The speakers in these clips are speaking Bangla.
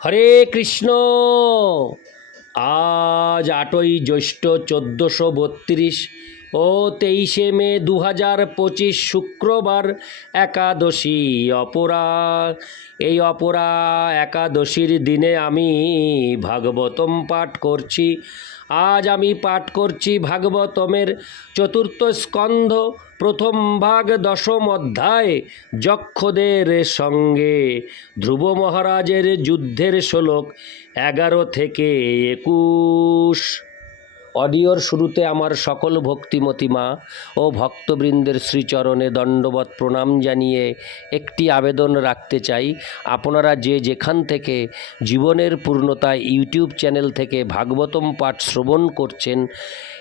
হরে কৃষ্ণ। আজ আটই জ্যৈষ্ঠ চোদ্দোশো বত্রিশ ও তেইশে মে দু হাজার পঁচিশ শুক্রবার একাদশী অপরা। এই অপরা একাদশীর দিনে আমি ভাগবতম পাঠ করছি। আজ আমি পাঠ করছি ভাগবতমের চতুর্থ স্কন্ধ প্রথম ভাগ দশম অধ্যায় যক্ষদের সঙ্গে। ধ্রুব মহারাজের যুদ্ধের শ্লোক এগারো থেকে একুশ। অডিওর শুরুতে আমার সকল ভক্তিমতী মা ও ভক্তবৃন্দের শ্রীচরণে দণ্ডবত প্রণাম জানিয়ে একটি আবেদন রাখতে চাই। আপনারা যে যেখান থেকে জীবনের পূর্ণতা ইউটিউব চ্যানেল থেকে ভাগবতম পাঠ শ্রবণ করছেন,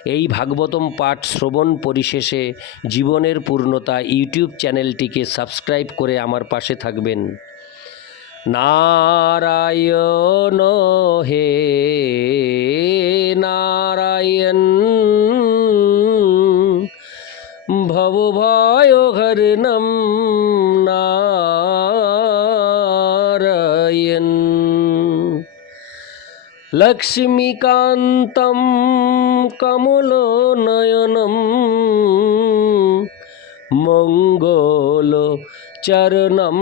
এই ভাগবতম পাঠ শ্রবণ পরিশেষে জীবনের পূর্ণতা ইউটিউব চ্যানেলটিকে সাবস্ক্রাইব করে আমার পাশে থাকবেন। নারায়ণ হে নারায়ণ। ভবভয়হরণম নারায়ণ। লক্ষ্মীকান্तं কমলনয়নম মঙ্গল চরণম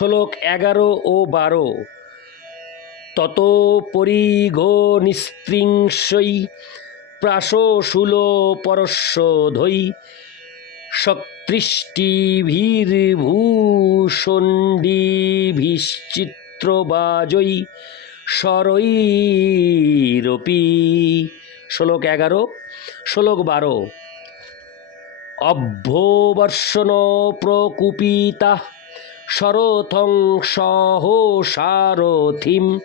শ্লোক এগারো ও বারো। তত পরিঘো নিস্ত্রিংসই প্রাশশূল পরশ্বধৈ শক্তিষ্টিভীর্ভূষণ্ডিভিশ্চিত্রবাজৈ স্বরৈরপি শ্লোক এগারো, শ্লোক বারো। অভ্যবর্ষণ প্রকুপিতা শরথং সহসারথিম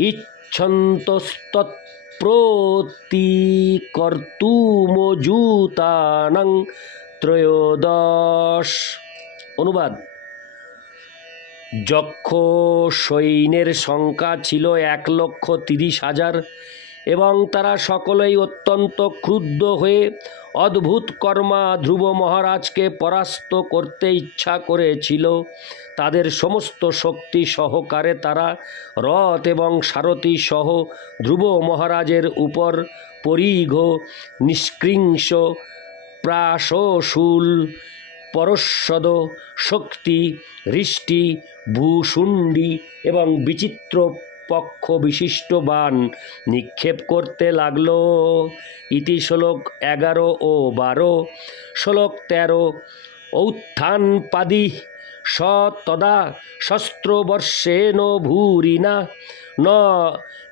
ইচ্ছন্তস্তৎপ্রতিকর্তুমজুতানং ত্রয়োদশ। অনুবাদ। যক্ষ সৈন্যের সংখ্যা ছিল এক লক্ষ তিরিশ হাজার এবং তারা সকলেই অত্যন্ত ক্রুদ্ধ হয়ে অদ্ভুত কর্মা ধ্রুব মহারাজকে পরাস্ত করতে ইচ্ছা করেছিল। তাদের সমস্ত শক্তি সহকারে তারা রথ এবং সারথি সহ ধ্রুব মহারাজের উপর পরিঘ নিষ্কৃংস প্রাশশূল পরশ্বদ শক্তি, হৃষ্টি, ভূষুণ্ডি এবং বিচিত্র পক্ষ বিশিষ্ট বান নিক্ষেপ করতে লাগল। ইতি শ্লোক এগারো ও বারো। শ্লোক তেরো ঔত্থানপাদি স তদা শস্ত্রবর্ষেণ ভূরিনা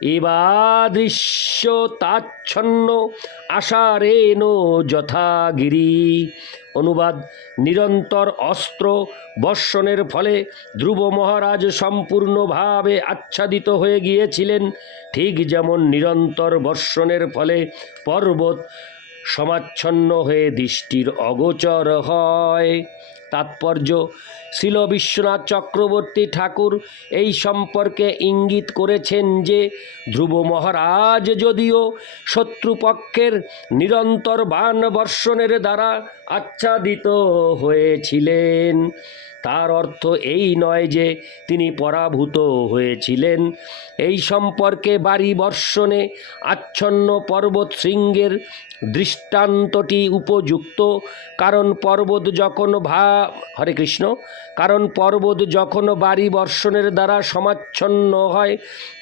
এবাদৃশ্য তাচ্ছন্ন আষাঢ়েন যথাগিরি। অনুবাদ, নিরন্তর অস্ত্র বর্ষণের ফলে ধ্রুব মহারাজ সম্পূর্ণভাবে আচ্ছাদিত হয়ে গিয়েছিলেন। ঠিক যেমন নিরন্তর বর্ষণের ফলে পর্বত সমাচ্ছন্ন হয়ে দৃষ্টির অগোচর হয়। তাৎপর্য, শিল বিশ্বনাথ চক্রবর্তী ঠাকুর এই সম্পর্কে ইঙ্গিত করেছেন যে, ধ্রুব মহারাজ যদিও শত্রুপক্ষের নিরন্তর বান বর্ষণের দ্বারা আচ্ছাদিত হয়েছিলেন তার অর্থ এই নয় যে তিনি পরাভূত হয়েছিলেন। এই সম্পর্কে বাড়ি বর্ষণে আচ্ছন্ন পর্বত শৃঙ্গের দৃষ্টান্তটি উপযুক্ত। কারণ পর্বত যখন ভা, হরে কৃষ্ণ, কারণ পর্বত যখন বাড়ি বর্ষণের দ্বারা সমাচ্ছন্ন হয়,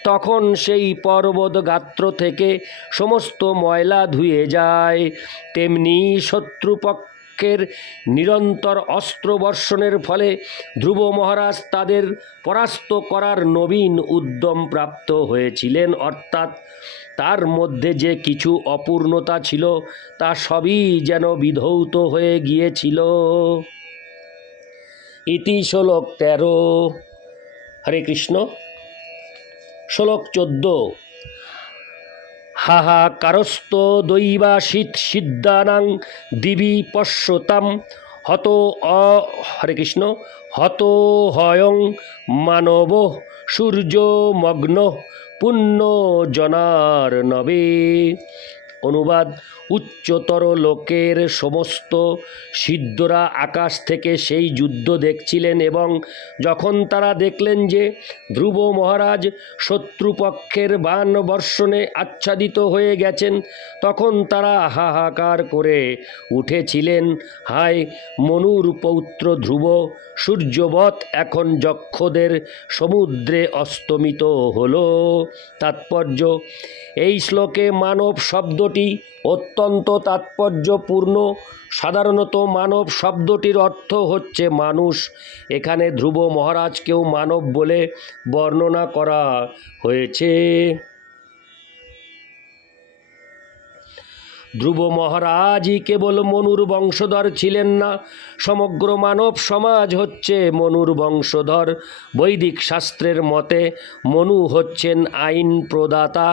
তখন সেই পর্বত গাত্র থেকে সমস্ত ময়লা ধুয়ে যায়। তেমনি শত্রুপক্ষ পক্ষের নিরন্তর অস্ত্র বর্ষণের ফলে ধ্রুব মহারাজ তাদের পরাস্ত করার নবীন উদ্যম প্রাপ্ত হয়েছিলেন। অর্থাৎ তার মধ্যে যে কিছু অপূর্ণতা ছিল, তা সবই যেন বিধৌত হয়ে গিয়েছিল। ইতি শ্লোক তেরো। হরে কৃষ্ণ। শ্লোক চোদ্দ। হাহাকারস্ত দৈবাসিত সিদ্ধানাং দিবি পশ্যতাম। হত অ, হরে কৃষ্ণ, হত হয়ং মানব সূর্য মগ্ন পুণ্য জনার নবে অনুবাদ। উচ্চতর লোকের সমস্ত সিদ্ধরা আকাশ থেকে সেই যুদ্ধ দেখছিলেন এবং যখন তারা দেখলেন যে ধ্রুব মহারাজ শত্রুপক্ষের বান বর্ষণে আচ্ছাদিত হয়ে গেছেন, তখন তারা হাহাকার করে উঠেছিলেন। হায় মনুর পৌত্র ধ্রুব, সূর্যবৎ এখন যক্ষদের সমুদ্রে অস্তমিত হল। তাৎপর্য, এই শ্লোকে মানব শব্দটি অত্যন্ত তাৎপর্যপূর্ণ। সাধারণত মানব শব্দটির অর্থ হচ্ছে মানুষ। এখানে ধ্রুব মহারাজকেও মানব বলে বর্ণনা করা হয়েছে। ধ্রুব মহারাজই কেবল মনুর বংশধর ছিলেন না, সমগ্র মানব সমাজ হচ্ছে মনুর বংশধর। বৈদিক শাস্ত্রের মতে, মনু হচ্ছেন আইন প্রদাতা।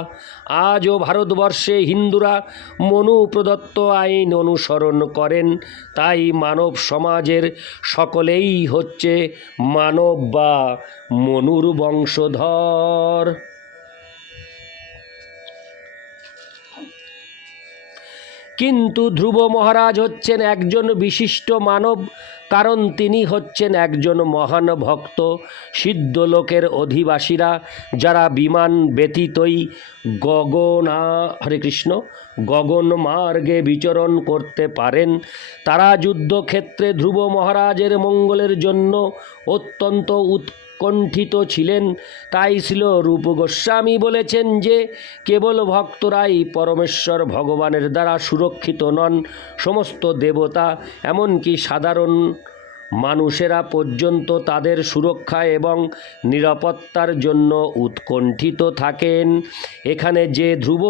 আজও ভারতবর্ষে হিন্দুরা মনু প্রদত্ত আইন অনুসরণ করেন, তাই মানব সমাজের সকলেই হচ্ছে মানব বা মনুর বংশধর। কিন্তু ধ্রুব মহারাজ হচ্ছেন একজন বিশিষ্ট মানব, কারণ তিনি হচ্ছেন একজন মহান ভক্ত, সিদ্ধ লোকের অধিবাসীরা, যারা বিমান ব্যতীতই গগনা, হরে কৃষ্ণ, গগন মার্গে বিচরণ করতে পারেন। তারা যুদ্ধক্ষেত্রে ধ্রুব মহারাজের মঙ্গলের জন্য অত্যন্ত উৎকণ্ঠিত ছিলেন, তাই ছিল রূপ গোস্বামী বলেছেন যে, কেবল ভক্তরাই পরমেশ্বর ভগবানের দ্বারা সুরক্ষিত নন, সমস্ত দেবতা, এমনকি সাধারণ মানুষেরা পর্যন্ত তাদের সুরক্ষা এবং নিরাপত্তার জন্য উৎকণ্ঠিত থাকেন। এখানে যে ধ্রুব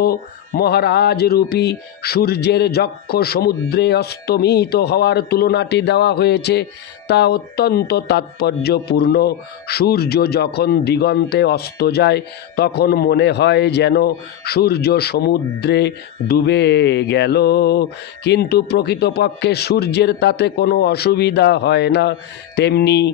মহারাজ রূপী, সূর্যের যক্ষ সমুদ্রে অস্তমিত হওয়ার তুলনাটি দেওয়া হয়েছে, তা অত্যন্ত তাৎপর্যপূর্ণ। সূর্য যখন দিগন্তে অস্ত যায়, তখন মনে হয় যেন সূর্য সমুদ্রে ডুবে গেল। কিন্তু প্রকৃতপক্ষে সূর্যের তাতে কোনো অসুবিধা হয় না। তেমনি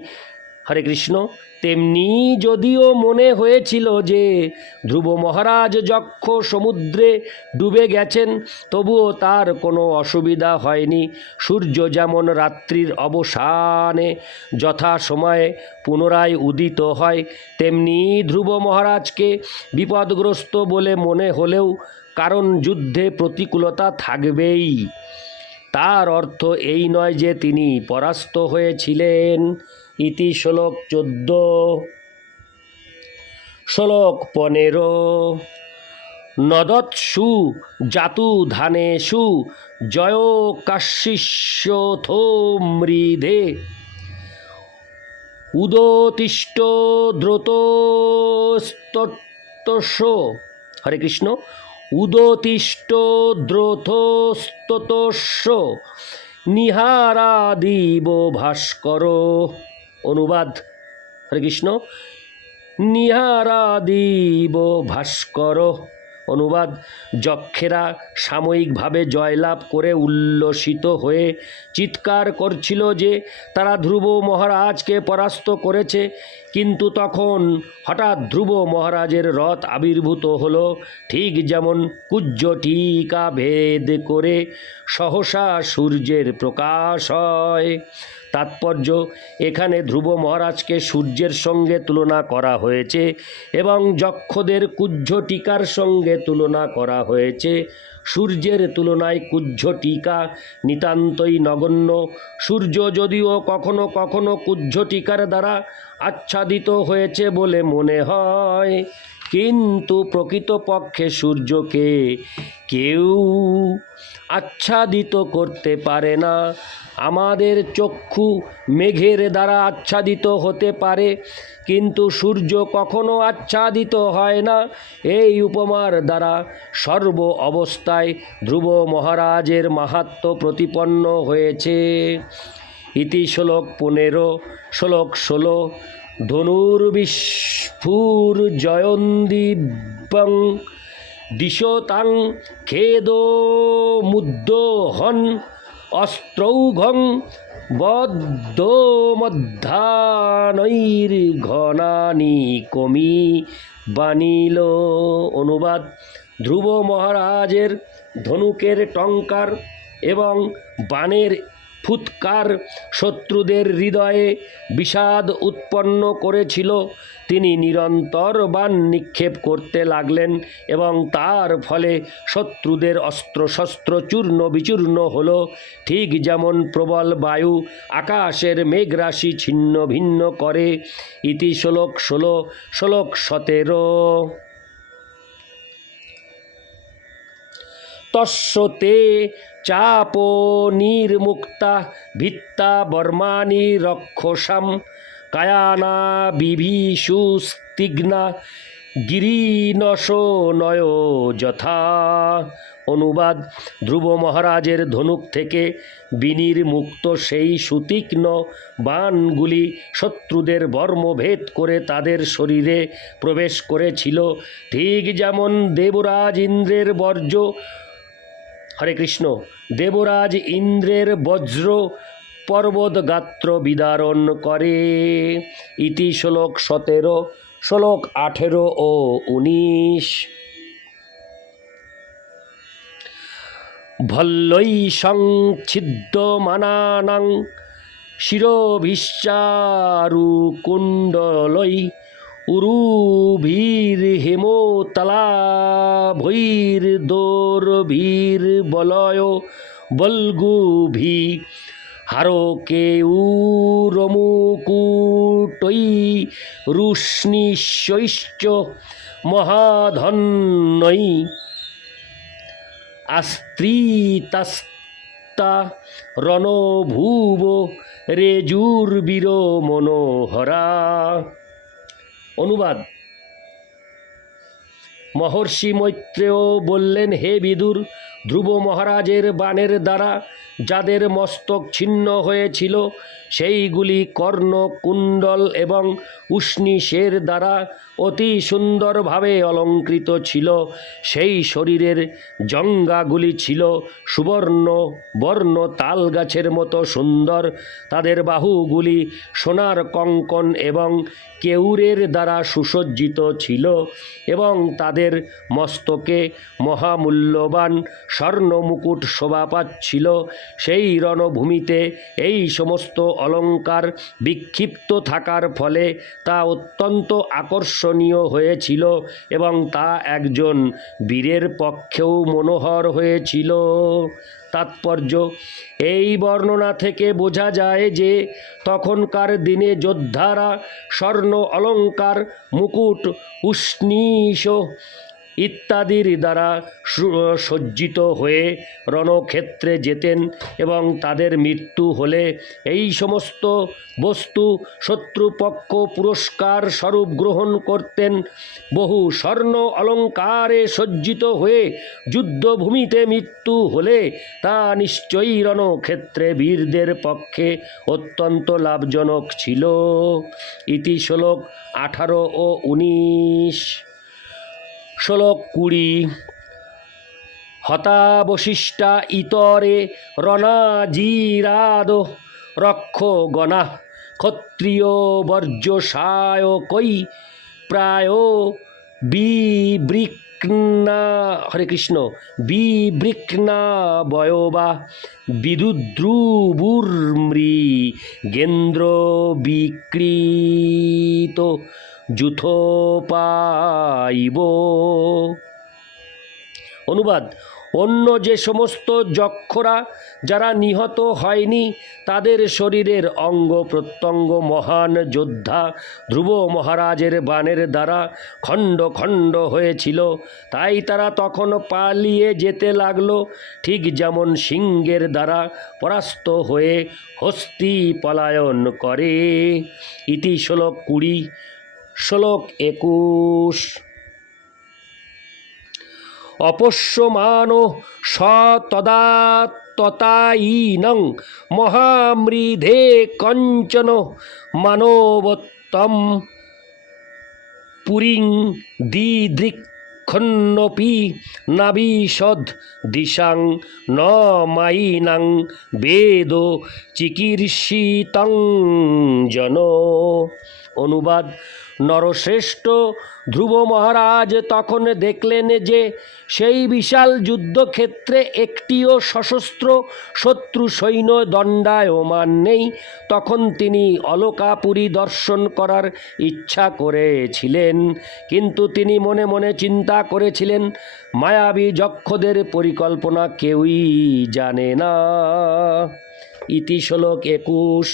হরে কৃষ্ণ। তেমনি যদিও মনে হয়েছিল যে ধ্রুব মহারাজ যক্ষ সমুদ্রে ডুবে গেছেন, তবুও তার কোনো অসুবিধা হয়নি। সূর্য যেমন রাত্রির অবসানে যথা সময়ে পুনরায় উদিত হয়, তেমনি ধ্রুব মহারাজকে বিপদগ্রস্ত বলে মনে হলেও কারণ যুদ্ধে প্রতিকূলতা থাকবেই। তার অর্থ এই নয় যে তিনি পরাস্ত হয়েছিলেন। ইতি শ্লোক চোদ্দ। শ্লোক পনেরো। নদৎসু জাতু ধানেষু জয় কাশিষ্যথো মৃধে উদতিষ্ঠ দ্রোতস্তস্য হরে কৃষ্ণ। উদতিষ্ঠ দ্রোথস্তস্য নিহারাদিব ভাস্কর। অনুবাদ। হরে কৃষ্ণ। নিহারাদিব ভাস্কর, অনুবাদ। যক্ষেরা সাময়িকভাবে জয়লাভ করে উল্লসিত হয়ে চিৎকার করছিল যে তারা ধ্রুব মহারাজকে পরাস্ত করেছে। কিন্তু তখন হঠাৎ ধ্রুব মহারাজের রথ আবির্ভূত হল। ঠিক যেমন কুজ্জ টিকা ভেদ করে সহসা সূর্যের প্রকাশ হয়। তাৎপর্য, এখানে ধ্রুব মহারাজকে সূর্যের সঙ্গে তুলনা করা হয়েছে এবং যক্ষদের কুজ্জ টিকার সঙ্গে তুলনা করা হয়েছে। সূর্যের তুলনায় কুজ্জ টিকা নিতান্তই নগণ্য। সূর্য যদিও কখনো কখনো কুজ্জ টিকার দ্বারা আচ্ছাদিত হয়েছে বলে মনে হয়, কিন্তু প্রকৃতপক্ষে সূর্যকে কেউ আচ্ছাদিত করতে পারে না। আমাদের চক্ষু মেঘের দ্বারা আচ্ছাদিত হতে পারে, কিন্তু সূর্য কখনো আচ্ছাদিত হয় না। এই উপমার দ্বারা সর্ব অবস্থায় ধ্রুব মহারাজের মাহাত্ম প্রতিপন্ন হয়েছে। ইতি শ্লোক পনেরো, শ্লোক ষোলো ধনুর্বিস্ফুর জয়ন্দিবং দিশতাং খেদ মুদ্দোহন। অস্ত্রৌঘং বদ্ধ মধ্যানৈর ঘনানি কমি বানিল অনুবাদ। ধ্রুব মহারাজের ধনুকের টঙ্কার এবং বাণের ফুৎকার শত্রুদের হৃদয়ে বিষাদ উৎপন্ন করেছিল। তিনি নিরন্তর বাণ নিক্ষেপ করতে লাগলেন এবং তার ফলে শত্রুদের অস্ত্রশস্ত্র চূর্ণ বিচূর্ণ হল। ঠিক যেমন প্রবল বায়ু আকাশের মেঘরাশি ছিন্ন ভিন্ন করে। ইতি শ্লোক ষোলো, শ্লোক সতেরো। তস্যতে চাপ নির্মুক্তা ভিত্তা বর্মানি রক্ষসাম কায়ানা বিভীষুস্তিগ্না গিরিনশ নয় যথা অনুবাদ ধ্রুব মহারাজের ধনুক থেকে বিনির্মুক্ত সেই সুতীক্ষ্ণ বাণগুলি শত্রুদের বর্মভেদ করে তাদের শরীরে প্রবেশ করেছিল। ঠিক যেমন দেবরাজ ইন্দ্রের বর্জ্য হরে কৃষ্ণ। দেবরাজ ইন্দ্রের বজ্র পর্বত গাত্র বিদারণ করে। ইতি শ্লোক সতেরো, শ্লোক আঠেরো ও উনিশ। ভল্লৈ সংচ্ছিদ্য মানানাং শিরভিশ্চারু কুণ্ডলৈ উরুভীর হেমতলা ভৈর দোরভীর বলয় বলগুভি হারকে উরমুকুটৈ রুষ্ণিশৈশ্চ মহাধন্যৈ আস্ত্রিতাস্তা রণভুব রেজুর্বীর মনোহরা অনুবাদ। মহর্ষি মৈত্রেয় বললেন হে বিদুর ধ্রুব মহারাজের বানের দ্বারা যাদের মস্তক ছিন্ন হয়েছিল, সেইগুলি কর্ণ, কুণ্ডল এবং উষ্ণিসের দ্বারা অতি সুন্দরভাবে অলঙ্কৃত ছিল। সেই শরীরের জঙ্গাগুলি ছিল সুবর্ণ, বর্ণ তাল গাছের মতো সুন্দর। তাদের বাহুগুলি সোনার কঙ্কন এবং কেউরের দ্বারা সুসজ্জিত ছিল এবং তাদের মস্তকে মহামূল্যবান স্বর্ণ মুকুট শোভা পাচ্ছিল। সেই রণভূমিতে এই সমস্ত অলঙ্কার বিক্ষিপ্ত থাকার ফলে তা অত্যন্ত আকর্ষণীয় হয়েছিল এবং তা একজন বীরের পক্ষেও মনোহর হয়েছিল। তাৎপর্য, এই বর্ণনা থেকে বোঝা যায় যে তখনকার দিনে যোদ্ধারা স্বর্ণ অলঙ্কার, মুকুট, উষ্ণীষ ইত্যাদির দ্বারা সজ্জিত হয়ে রণক্ষেত্রে যেতেন এবং তাদের মৃত্যু হলে এই সমস্ত বস্তু শত্রুপক্ষ পুরস্কার স্বরূপ গ্রহণ করতেন। বহু স্বর্ণ অলঙ্কারে সজ্জিত হয়ে যুদ্ধভূমিতে মৃত্যু হলে তা নিশ্চয়ই রণক্ষেত্রে বীরদের পক্ষে অত্যন্ত লাভজনক ছিল। ইতি শ্লোক আঠারো ও উনিশ। শ্লোক কুড়ি হতাবশিষ্টা ইতরে রণাজিরাদ রক্ষ গণা ক্ষত্রিয় বর্জ্যসায় কই প্রায় বিবৃক্না হরে কৃষ্ণ বিবৃক্না বয়বা বিদুদ্রুবুর্মৃ গেন্দ্র বিকৃত যুথোপাইব অনুবাদ, অন্য যে সমস্ত যক্ষরা যারা নিহত হয়নি, তাদের শরীরের অঙ্গ প্রত্যঙ্গ মহান যোদ্ধা ধ্রুব মহারাজের বাণের দ্বারা খণ্ড খণ্ড হয়েছিল, তাই তারা তখন পালিয়ে যেতে লাগল, ঠিক যেমন সিংহের দ্বারা পরাস্ত হয়ে হস্তি পলায়ন করে। ইতি শ্লোক কুড়ি শ্লোক একুশ। অপশ্যমান সতদাততায়ীনং মহামৃধে কঞ্চন মানবত্তম পুরীং দিদৃক্ষন্নপি নাবিশদ দিশাং ন মাইনাং বেদ চিকীর্ষিতং জন। অনুবাদ। নরশ্রেষ্ঠ ধ্রুব মহারাজ তখন দেখলেন যে সেই বিশাল যুদ্ধক্ষেত্রে একটিও সশস্ত্র শত্রু সৈন্য দণ্ডায়মান নেই। তখন তিনি অলকাপুরী দর্শন করার ইচ্ছা করেছিলেন, কিন্তু তিনি মনে মনে চিন্তা করেছিলেন, মায়াবী যক্ষদের পরিকল্পনা কেউই জানে না। ইতি শ্লোক একুশ।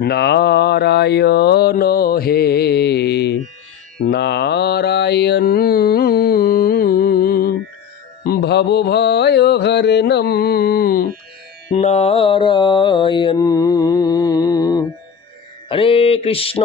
নারায়ণ হে নারায়ণ ভব ভয় হরণম নারায়ণ। হরে কৃষ্ণ।